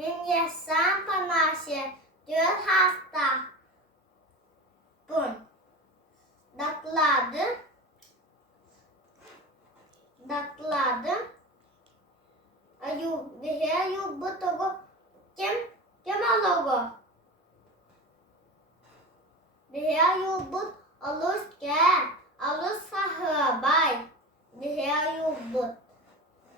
min yessan panaşı döl hasta. Bun. Dakladım. Ayu butogo kem alogo. Ayu but alus sahabay. Ayu but.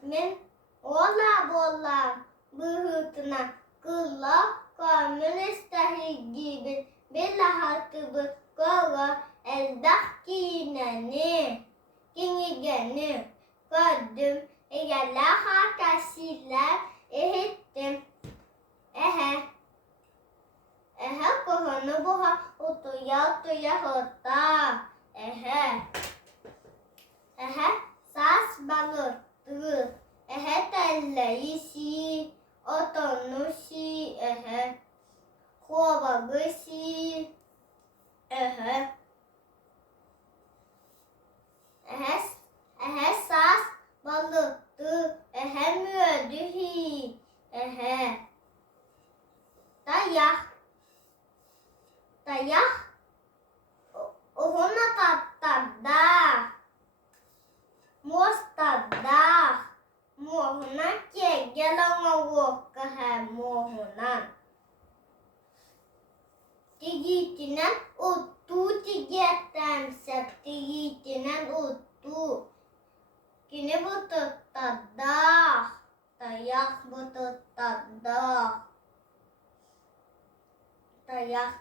Min bola bıhıtına kılla komünistahı gibi bilahatıbı kola eldah kinigeni gördüm. Egeler hakasiler ehittim. Ehe kohunu buha utuya hota. Ehe sas balık tığ. Telleyi si otonu si. Kovagı si. Sas balıktı. Müdühi. Dayak. Ohuna tatada. Mostada. Mohuna kegelama wokaha mohunan. Tigitinen uttu tigetemsep tigitinen uttu. Kini butu tadah. Dayak butu tadah. Dayak.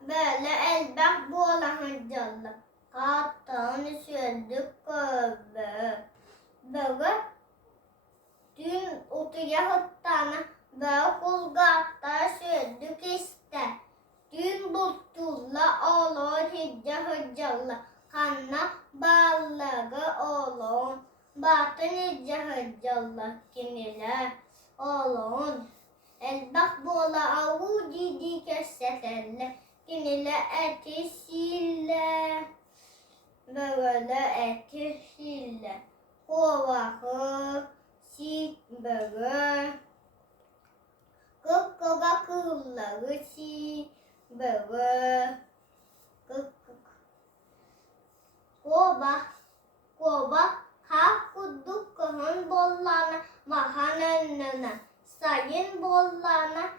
Böyle elbak boğulan canlı. Katağını sürdük köbe. Böyle dün otuya hıttana böyle kulgatta sürdük işte. Dün bultulla olur hicce hıccalla. Kanna balığı olur. Batın hicce hıccalla kinile olur. Elbak bola avu didi kesetelle. Kinile etisiyle. Böyle etisiyle. Kovakı si böyle. Kıkkıga kılları si böyle. Kova hakuduk kahın bollana mahanenine. Sayın bollana